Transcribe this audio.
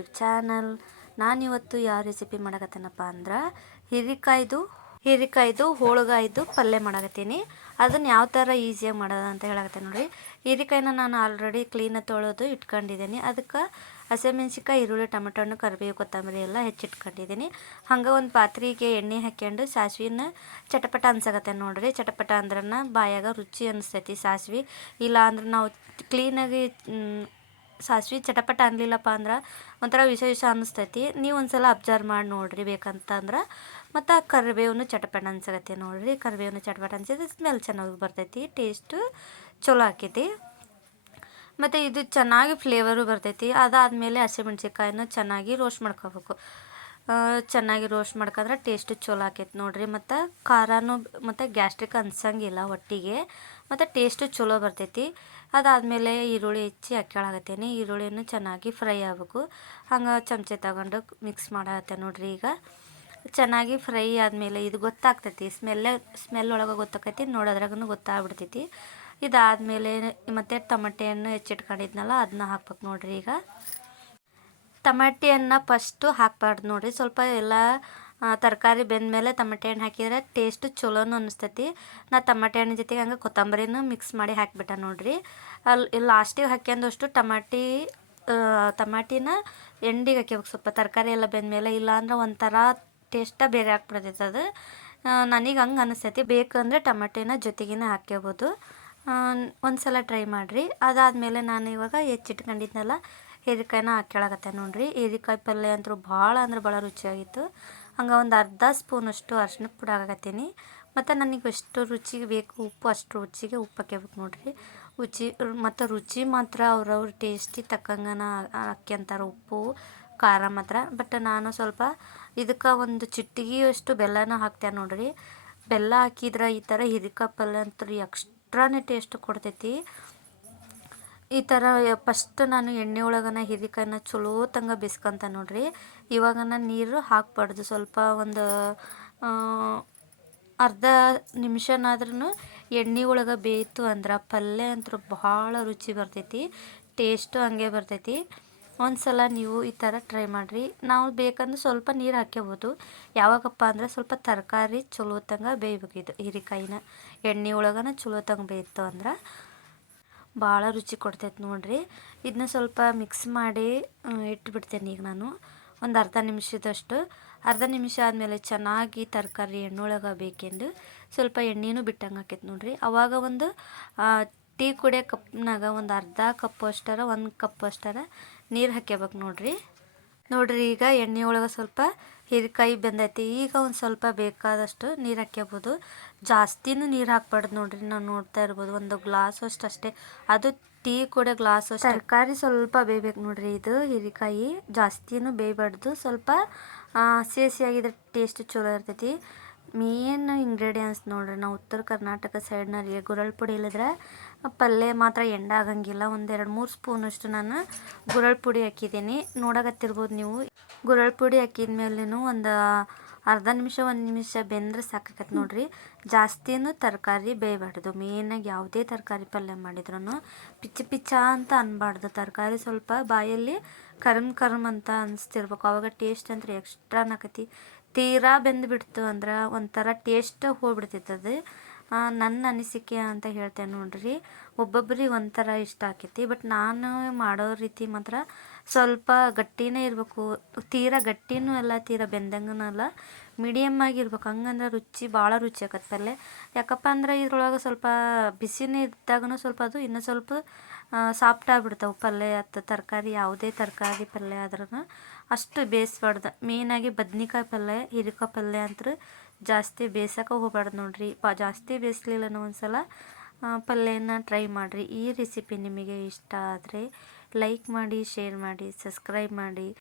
YouTube channel. ನಾನಿವತ್ತು ಯಾವ recipe ಮಾಡಕತ್ತೇನಪ್ಪ ಅಂದ್ರೆ, ಹೀರೆಕಾಯ್ದು, ಹೀರಿಕಾಯ್ದು, ಹೋಳ್ಗಾಯ್ದು ಪಲ್ಯ ಮಾಡಕತ್ತೀನಿ. ಅದನ್ನು ಯಾವ ಥರ ಈಸಿಯಾಗಿ ಮಾಡೋದು ಅಂತ ಹೇಳಕತ್ತೆ ನೋಡಿ ಹೀರಿಕಾಯಿನ ನಾನು ಆಲ್ರೆಡಿ ಕ್ಲೀನಾಗಿ ತೊಳೆದು ಇಟ್ಕೊಂಡಿದ್ದೀನಿ. ಅದಕ್ಕೆ ಹಸಿಮೆಣ್ಸಿಕಾಯಿ ಈರುಳ್ಳಿ, ಟೊಮೆಟೊ ಹಣ್ಣು ಕರಿಬೇವು ಕೊತ್ತಂಬರಿ ಎಲ್ಲ ಹೆಚ್ಚಿಟ್ಕೊಂಡಿದ್ದೀನಿ ಹಂಗೆ ಒಂದು ಪಾತ್ರೆಗೆ ಎಣ್ಣೆ ಹಾಕ್ಕೊಂಡು ಸಾಸಿವಿನ ಚಟಪಟ ಅನ್ಸಕತ್ತೆ ನೋಡಿರಿ. ಚಟಪಟ ಅಂದ್ರನ ಬಾಯಾಗ ರುಚಿ ಅನಿಸ್ತೈತಿ ಸಾಸಿವೆ. ಇಲ್ಲ ಅಂದ್ರೆ ನಾವು ಕ್ಲೀನಾಗಿ ಸಾಸ್ವೆ ಚಟಪಟ ಅನ್ಲಿಲ್ಲಪ್ಪ ಅಂದ್ರೆ ಒಂಥರ ವಿಷ ವಿಷ ಅನ್ನಿಸ್ತೈತಿ. ನೀವು ಒಂದ್ಸಲ ಅಬ್ಸರ್ವ್ ಮಾಡಿ ನೋಡ್ರಿ ಬೇಕಂತಂದ್ರೆ. ಮತ್ತು ಕರಿಬೇವನ್ನು ಚಟಪಟ ಅನ್ಸಕತ್ತೆ ನೋಡ್ರಿ. ಕರಿಬೇವನ್ನು ಚಟಪಟ ಅನ್ಸಿದ್ರೆ ಸ್ಮೆಲ್ ಚೆನ್ನಾಗಿ ಬರ್ತೈತಿ, ಟೇಸ್ಟು ಚಲೋ ಆಕೈತಿ. ಮತ್ತು ಇದು ಚೆನ್ನಾಗಿ ಫ್ಲೇವರು ಬರ್ತೈತಿ. ಅದಾದಮೇಲೆ ಹಸಿಮೆಣ್ಸಿಕಾಯನ್ನು ಚೆನ್ನಾಗಿ ರೋಸ್ಟ್ ಮಾಡ್ಕೋಬೇಕು. ಚೆನ್ನಾಗಿ ರೋಸ್ಟ್ ಮಾಡ್ಕೊಂಡ್ರೆ ಟೇಸ್ಟ್ ಚಲೋ ಆಕೈತೆ ನೋಡ್ರಿ. ಮತ್ತು ಖಾರನೂ, ಮತ್ತು ಗ್ಯಾಸ್ಟ್ರಿಕ್ ಅನ್ಸಂಗಿಲ್ಲ ಒಟ್ಟಿಗೆ. ಮತ್ತು ಟೇಸ್ಟು ಚಲೋ ಬರ್ತೈತಿ. ಅದಾದಮೇಲೆ ಈರುಳ್ಳಿ ಹೆಚ್ಚಿ ಹಾಕ್ಯಾಳಾಗತ್ತೇನೆ ಈರುಳ್ಳಿನೂ ಚೆನ್ನಾಗಿ ಫ್ರೈ ಆಗಬೇಕು. ಹಂಗೆ ಚಮಚೆ ತಗೊಂಡು ಮಿಕ್ಸ್ ಮಾಡತ್ತೆ ನೋಡ್ರಿ ಈಗ. ಚೆನ್ನಾಗಿ ಫ್ರೈ ಆದಮೇಲೆ ಇದು ಗೊತ್ತಾಗ್ತೈತಿ. ಸ್ಮೆಲ್ಲೇ ಸ್ಮೆಲ್ ಒಳಗೆ ಗೊತ್ತಾಕೈತಿ. ನೋಡೋದ್ರಾಗೂ ಗೊತ್ತಾಗ್ಬಿಡ್ತೈತಿ. ಇದಾದಮೇಲೆ ಮತ್ತು ಟಮಟೆ ಹಣ್ಣು ಹೆಚ್ಚಿಟ್ಕೊಂಡಿದ್ನಲ್ಲ ಅದನ್ನ ಹಾಕ್ಬೇಕು ನೋಡ್ರಿ ಈಗ. ಟಮಾಟಿಯನ್ನು ಫಸ್ಟು ಹಾಕ್ಬಾರ್ದು ನೋಡಿರಿ. ಸ್ವಲ್ಪ ಎಲ್ಲ ತರಕಾರಿ ಬೆಂದಮೇಲೆ ಟಮಾಟೆ ಹಣ್ಣು ಹಾಕಿದರೆ ಟೇಸ್ಟು ಚಲೋನು ಅನಿಸ್ತೈತಿ. ನಾ ಟಮಾಟೆ ಹಣ್ಣು ಜೊತೆಗೆ ಹಂಗೆ ಕೊತ್ತಂಬರಿನೂ ಮಿಕ್ಸ್ ಮಾಡಿ ಹಾಕಿಬಿಟ್ಟೆ ನೋಡಿರಿ. ಅಲ್ಲಿ ಲಾಸ್ಟಿಗೆ ಹಾಕ್ಯಂದಷ್ಟು ಟಮಾಟಿ ಟಮಾಟಿನ ಎಂಡಿಗೆ ಹಾಕ್ಯಬೇಕು. ಸ್ವಲ್ಪ ತರಕಾರಿ ಎಲ್ಲ ಬೆಂದಮೇಲೆ, ಇಲ್ಲಾಂದ್ರೆ ಒಂಥರ ಟೇಸ್ಟ ಬೇರೆ ಹಾಕ್ಬಿಡ್ತೈತೆ ಅದು. ನನಗೆ ಹಂಗೆ ಅನಿಸ್ತೈತಿ. ಬೇಕಂದರೆ ಟಮಾಟಿನ ಜೊತೆಗಿನ ಹಾಕ್ಯಬೋದು. ಒಂದು ಸಲ ಟ್ರೈ ಮಾಡಿರಿ. ಅದಾದಮೇಲೆ ನಾನು ಇವಾಗ ಹೆಚ್ಚಿಟ್ಕೊಂಡಿದ್ನಲ್ಲ ಹೀರೆಕಾಯಿನ ಹಾಕ್ಯಾಳಕತ್ತೆ ನೋಡಿರಿ. ಹೀರೆಕಾಯಿ ಪಲ್ಯ ಅಂತೂ ಭಾಳ ಅಂದ್ರೆ ಭಾಳ ರುಚಿಯಾಗಿತ್ತು. ಹಂಗೆ ಒಂದು ಅರ್ಧ ಸ್ಪೂನಷ್ಟು ಅರ್ಶಿನದ ಪುಡಿ ಹಾಕತ್ತೀನಿ ಮತ್ತು ನನಗೆ ಎಷ್ಟು ರುಚಿಗೆ ಬೇಕು ಉಪ್ಪು, ಅಷ್ಟು ರುಚಿಗೆ ಉಪ್ಪು ಹಾಕ್ಯಬೇಕು ನೋಡಿರಿ. ರುಚಿ, ಮತ್ತು ರುಚಿ ಮಾತ್ರ ಅವ್ರವ್ರ ಟೇಸ್ಟಿ ತಕ್ಕಂಗನ ಹಾಕ್ಯಂತಾರೆ ಉಪ್ಪು, ಖಾರ ಮಾತ್ರ. ಬಟ್ ನಾನು ಸ್ವಲ್ಪ ಇದಕ್ಕೆ ಒಂದು ಚಿಟ್ಟಿಗೆಯಷ್ಟು ಬೆಲ್ಲನ ಹಾಕ್ತೆ ನೋಡಿರಿ. ಬೆಲ್ಲ ಹಾಕಿದ್ರೆ ಈ ಥರ ಹಿರಿಕಾಯಿ ಪಲ್ಯ ಅಂತೂ ಎಕ್ಸ್ಟ್ರಾನೇ ಟೇಸ್ಟ್ ಕೊಡ್ತೈತಿ. ಈ ಥರ ಫಸ್ಟ್ ನಾನು ಎಣ್ಣೆ ಒಳಗನ ಹೀರಿಕಾಯನ್ನ ಚಲೋ ತಂಗ ಬಿಸ್ಕೊಂತ ನೋಡ್ರಿ. ಇವಾಗನ ನೀರು ಹಾಕ್ಬಾರ್ದು. ಸ್ವಲ್ಪ ಒಂದು ಅರ್ಧ ನಿಮಿಷನಾದ್ರೂ ಎಣ್ಣೆ ಒಳಗೆ ಬೇಯಿತು ಅಂದ್ರೆ ಪಲ್ಯ ಅಂತೂ ಭಾಳ ರುಚಿ ಬರ್ತೈತಿ ಟೇಸ್ಟು ಹಂಗೆ ಬರ್ತೈತಿ. ಒಂದು ಸಲ ನೀವು ಈ ಥರ ಟ್ರೈ ಮಾಡಿರಿ. ನಾವು ಬೇಕಂದ್ರೆ ಸ್ವಲ್ಪ ನೀರು ಹಾಕ್ಕೋಬೋದು ಯಾವಾಗಪ್ಪ ಅಂದ್ರೆ ಸ್ವಲ್ಪ ತರಕಾರಿ ಚಲೋ ತಂಗ ಬೇಯ್ಬೇಕಿದು ಹೀರೆಕಾಯಿನ. ಎಣ್ಣೆ ಒಳಗನ ಚಲೋ ತಂಗ ಬೇಯ್ತು ಅಂದ್ರೆ. ಭಾಳ ರುಚಿ ಕೊಡ್ತೈತೆ ನೋಡಿರಿ. ಇದನ್ನ ಸ್ವಲ್ಪ ಮಿಕ್ಸ್ ಮಾಡಿ ಇಟ್ಬಿಡ್ತೇನೆ ಈಗ ನಾನು. ಒಂದು ಅರ್ಧ ನಿಮಿಷದಷ್ಟು. ಅರ್ಧ ನಿಮಿಷ ಆದಮೇಲೆ ಚೆನ್ನಾಗಿ ತರಕಾರಿ ಎಣ್ಣೊಳಗೆ ಬೇಕೆಂದು ಸ್ವಲ್ಪ ಎಣ್ಣೆನೂ ಬಿಟ್ಟಂಗೆ ಹಾಕೈತೆ ನೋಡಿರಿ. ಅವಾಗ ಒಂದು ಟೀ ಕುಡಿಯೋ ಕಪ್ನಾಗ ಒಂದು ಅರ್ಧ ಕಪ್ ಅಷ್ಟರ, ಒಂದು ಕಪ್ ಅಷ್ಟರ ನೀರು ಹಾಕ್ಯಬೇಕು ನೋಡಿರಿ. ನೋಡ್ರಿ ಈಗ ಎಣ್ಣೆ ಒಳಗೆ ಸ್ವಲ್ಪ ಹೀರೆಕಾಯಿ ಬೆಂದೈತಿ. ಈಗ ಒಂದು ಸ್ವಲ್ಪ ಬೇಕಾದಷ್ಟು ನೀರು ಹಾಕ್ಯಬೋದು. ಜಾಸ್ತಿನೂ ನೀರು ಹಾಕ್ಬಾರ್ದು ನೋಡ್ರಿ. ನಾವು ನೋಡ್ತಾ ಇರ್ಬೋದು. ಒಂದು ಗ್ಲಾಸ್ ಅಷ್ಟು ಅಷ್ಟೇ. ಅದು ಟೀ ಕೂಡ ಗ್ಲಾಸ್ ತರಕಾರಿ ಸ್ವಲ್ಪ ಬೇಯ್ಬೇಕು ನೋಡ್ರಿ. ಇದು ಹೀರೆಕಾಯಿ ಜಾಸ್ತಿನೂ ಬೇಯಬಾರ್ದು. ಸ್ವಲ್ಪ ಸೇಸಿಯಾಗಿದ್ರೆ ಟೇಸ್ಟ್ ಚಲೋ ಇರ್ತೈತಿ. ಮೇನ್ ಇಂಗ್ರೀಡಿಯೆಂಟ್ಸ್ ನೋಡ್ರಿ, ನಾವು ಉತ್ತರ ಕರ್ನಾಟಕ ಸೈಡ್ನಲ್ಲಿ ಗುರಳ್ ಪುಡಿ ಇಲ್ಲದ್ರೆ ಪಲ್ಯ ಮಾತ್ರ ಎಂಡ ಆಗಂಗಿಲ್ಲ. ಒಂದೆರಡು ಮೂರು ಸ್ಪೂನಷ್ಟು ನಾನು ಗುರಳ್ ಪುಡಿ ಹಾಕಿದ್ದೀನಿ. ನೋಡಕತ್ತಿರ್ಬೋದು ನೀವು. ಗುರಳ್ ಪುಡಿ ಹಾಕಿದ ಮೇಲೆ ಒಂದು ಅರ್ಧ ನಿಮಿಷ, ಒಂದು ನಿಮಿಷ ಬೆಂದ್ರೆ ಸಾಕಾಗತ್ತೆ ನೋಡಿರಿ. ಜಾಸ್ತಿನೂ ತರಕಾರಿ ಬೇಯಬಾರ್ದು. ಮೇಯ್ನಾಗಿ ಯಾವುದೇ ತರಕಾರಿ ಪಲ್ಯ ಮಾಡಿದ್ರೂ ಪಿಚ್ಚ ಪಿಚ್ಚ ಅಂತ ಅನ್ಬಾರ್ದು. ತರಕಾರಿ ಸ್ವಲ್ಪ ಬಾಯಲ್ಲಿ ಕರ್ಮ್ ಕರ್ಮ್ ಅಂತ ಅನಿಸ್ತಿರ್ಬೇಕು. ಅವಾಗ ಟೇಸ್ಟ್ ಅಂದ್ರೆ ಎಕ್ಸ್ಟ್ರಾ ನಾಕತಿ ತೀರಾ ಬೆಂದುಬಿಡ್ತು ಅಂದ್ರೆ ಒಂಥರ ಟೇಸ್ಟ್ ಹೋಗ್ಬಿಡ್ತೈತೆ ಅದು. ನನ್ನ ಅನಿಸಿಕೆ ಅಂತ ಹೇಳ್ತೇನೆ ನೋಡ್ರಿ. ಒಬ್ಬೊಬ್ರಿಗೆ ಒಂಥರ ಇಷ್ಟ ಆಕೈತಿ. ಬಟ್ ನಾನು ಮಾಡೋ ರೀತಿ ಮಾತ್ರ ಸ್ವಲ್ಪ ಗಟ್ಟಿನೇ ಇರಬೇಕು. ತೀರಾ ಗಟ್ಟಿನೂ ಅಲ್ಲ, ತೀರಾ ಬೆಂದಂಗೂ ಅಲ್ಲ. ಮೀಡಿಯಮ್ ಆಗಿರ್ಬೇಕು ಹಂಗಂದ್ರೆ ರುಚಿ ಭಾಳ ರುಚಿ ಆಗತ್ತೆ ಪಲ್ಯ ಯಾಕಪ್ಪ ಅಂದ್ರೆ ಇದ್ರೊಳಗೆ ಸ್ವಲ್ಪ ಬಿಸಿನೇ ಇದ್ದಾಗೂ ಸ್ವಲ್ಪ ಅದು, ಇನ್ನೂ ಸ್ವಲ್ಪ ಸಾಫ್ಟ್ ಆಗಿಬಿಡ್ತಾವೆ ಪಲ್ಯ ಅಥವಾ ತರಕಾರಿ, ಯಾವುದೇ ತರಕಾರಿ ಪಲ್ಯ ಆದ್ರೂ ಅಷ್ಟು ಬೇಯಿಸ್ಬಾರ್ದು ಮೇಯ್ನಾಗಿ ಬದ್ನಿಕಾಯಿ ಪಲ್ಯ, ಹೀರೆಕಾಯಿ ಪಲ್ಯ ಅಂತೂ ಜಾಸ್ತಿ ಬೇಯ್ಸೋಕೆ ಹೋಗ್ಬಾರ್ದು ನೋಡಿರಿ. ಪ, ಜಾಸ್ತಿ ಬೇಯಿಸ್ಲಿಲ್ಲ ಒಂದು ಸಲ ಪಲ್ಯನ ಟ್ರೈ ಮಾಡಿರಿ. ಈ ರೆಸಿಪಿ ನಿಮಗೆ ಇಷ್ಟ ಆದರೆ ಲೈಕ್ ಮಾಡಿ ಶೇರ್ ಮಾಡಿ ಸಬ್ಸ್ಕ್ರೈಬ್ ಮಾಡಿ.